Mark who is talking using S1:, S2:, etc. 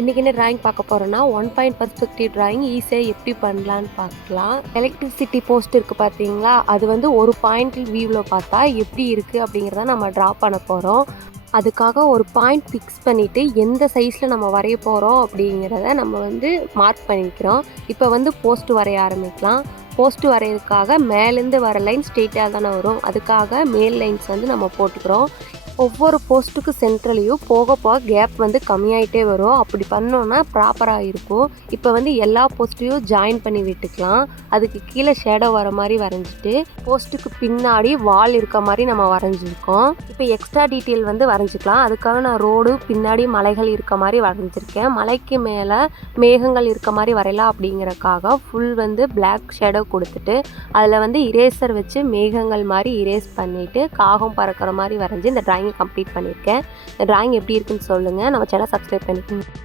S1: இன்றைக்கி என்ன ட்ராயிங் பார்க்க போகிறோன்னா ஒன் பாயிண்ட் பர்ஸ்பெக்டிவ் ட்ராயிங் ஈஸியாக எப்படி பண்ணலான்னு பார்க்கலாம். எலக்ட்ரிசிட்டி போஸ்ட் இருக்குது பார்த்தீங்களா? அது வந்து ஒரு பாயிண்ட் வியூவில் பார்த்தா எப்படி இருக்குது அப்படிங்கிறத நம்ம ட்ரா பண்ண போகிறோம் அதுக்காக ஒரு பாயிண்ட் ஃபிக்ஸ் பண்ணிவிட்டு எந்த சைஸில் நம்ம வரைய போகிறோம் அப்படிங்கிறத நம்ம வந்து மார்க் பண்ணிக்கிறோம். இப்போ வந்து போஸ்ட் வரைய ஆரம்பிக்கலாம். போஸ்ட் வரையிறதுக்காக மேலேருந்து வர லைன் ஸ்ட்ரெயிட்டாக தானே வரும். அதுக்காக மேல் லைன்ஸ் வந்து நம்ம போட்டுக்கிறோம். ஒவ்வொரு போஸ்ட்டுக்கு சென்ட்ரலையும் போக போக கேப் வந்து கம்மியாயிட்டே வரும். அப்படி பண்ணோன்னா ப்ராப்பராக இருக்கும். இப்போ வந்து எல்லா போஸ்ட்டையும் ஜாயின் பண்ணி விட்டுக்கலாம். அதுக்கு கீழே ஷேடோ வர மாதிரி வரைஞ்சிட்டு போஸ்ட்டுக்கு பின்னாடி வால் இருக்க மாதிரி நம்ம வரைஞ்சிருக்கோம். இப்போ எக்ஸ்ட்ரா டீட்டெயில் வந்து வரைஞ்சிக்கலாம். அதுக்காக நான் ரோடு பின்னாடி மலைகள் இருக்க மாதிரி வரைஞ்சிருக்கேன். மலைக்கு மேலே மேகங்கள் இருக்க மாதிரி வரையலாம் அப்படிங்கிறக்காக ஃபுல் வந்து பிளாக் ஷேடோ கொடுத்துட்டு அதில் வந்து இரேசர் வச்சு மேகங்கள் மாதிரி இரேஸ் பண்ணிவிட்டு காகம் பறக்கிற மாதிரி வரைஞ்சி இந்த டிராயிங்கை கம்ப்ளீட் பண்ணியிருக்கேன். டிராயிங் எப்படி இருக்குன்னு சொல்லுங்கள் நம்ம சேனல் சப்ஸ்கிரைப் பண்ணிக்கோங்க.